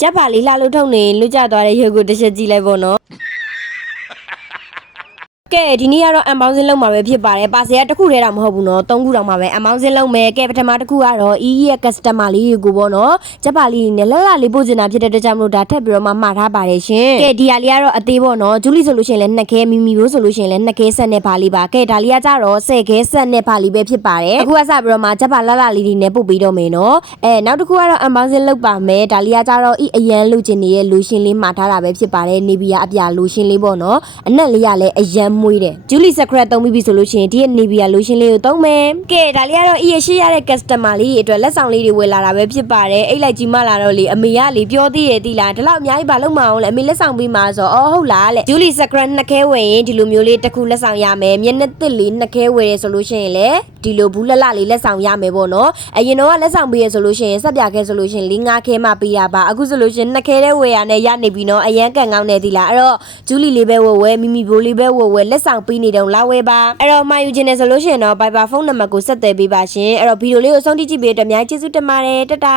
ကျက်ပါလေးလှလို့ထုံနေလွတ်ကျသွားတဲ့ရုပ်ကိုတစ်ချက်ကြည့်လိုက်ပေါ့နော်ကဲဒီနေ့ကတော့အန်ပေါင်းစင်းလုံးမှာပဲဖြစ်ပါတယ်ပါစရာတစ်ခုတည်းတော့မဟုတ်ဘူးနော်၃ခုတောင်မှာပဲအန်ပေါင်းစင်းလုံးပဲကဲပထမတစ်ခုကတော့ EE ရဲ့ customer လေးတွေကိုပေါ့နော်ကျက်ပါလေးနဲ့လှလှလေးပို့ချင်တာဖြစ်တဲ့အတွက်ကြောင့်မလို့ဒါထပ်ပြီးတော့မှမှာထားပါတယ်ရှင်ကဲဒီဟာလေးကတော့အသေးပေါ့နော်ဂျူလီဆိုလို့ရှိရင်လည်း2ခဲမီမီဘိုးဆိုလို့ရှိရင်လည်း2ခဲဆက်နဲ့ပါလေးပါကဲဒါလေးကကြတော့10ခဲဆက်နဲ့ပါလေးပဲဖြစ်ပါတယ်အခုကစပြီးတော့မှကျက်ပါလှလှလေးတွေနဲ့ပို့ပြီးတော့မယ်နော်နောက်တစ်ခုကတော့အန်ပေါင်းစင်းလောက်ပါမယ်ဒါလေးကကြတော့အရန်လူချင်နေတဲ့လူရှင်လေးမှာထားတာပဲဖြစ်ပါတယ်နေပြည်တော်အပြာလူရှင်လေးပေါ့နော်အနက်လေးကလည်းအရန်မွေးတယ်ဂျူလီsecret သုံးပြီးပြီဆိုလို့ရှိရင်ဒီရဲ့နေပြည်တော်လိုရှင်လေးကိုသုံးမယ်ကဲဒါလေးကတော့ရှိရတဲ့ customer လေးတွေအတွက်လက်ဆောင်လေးတွေဝယ်လာတာပဲဖြစ်ပါတယ်အိတ်လိုက်ကြီးမလာတော့လေအမေကလေပြောသေးတယ်တိလားဒီလောက်အများကြီးဘာလို့မအောင်လဲအမေလက်ဆောင်ပေးမှာဆိုအော်ဟုတ်လားလေဂျူလီ secret နှစ်ခဲဝယ်ရင်ဒီလိုမျိုးလေးတစ်ခုလက်ဆောင်ရမယ်မျက်နှာသစ်လေးနှစ်ခဲဝယ်ရဆိုလို့ရှိရင်လေဒီလိုဘူးလက်လေးလက်ဆောင်ရမယ်ပေါ့နော်အရင်တော့လက်ဆောင်ပေးရဆိုလို့ရှိရင်စက်ပြခဲဆိုလို့ရှိရင်၄၅ခဲမှပေးတာပါအခုဆိုလို့ရှိရင်နှစ်ခဲတဲ့ဝယ်ရနဲ့ရနေပြီနော်အရန်ကန်ကောင်းနေသီလားအဲ့တော့ဂျူလီလေးပဲဝယ်မိမိဘိုးလေးပဲဝယ်လက်ဆောင်ပေးနေတော့လာဝယ်ပါအဲ့တော့မှာယူခြင်းနဲ့ဆိုလို့ရှိရင်တော့ Viber ဖုန်းနံပါတ်ကိုဆက်သွယ်ပေးပါရှင်အဲ့တော့ဗီဒီယိုလေးကိုဆုံးဖြတ်ကြည့်ပေးတဲ့အတွက်အများကြီးကျေးဇူးတင်ပါတယ်တတာ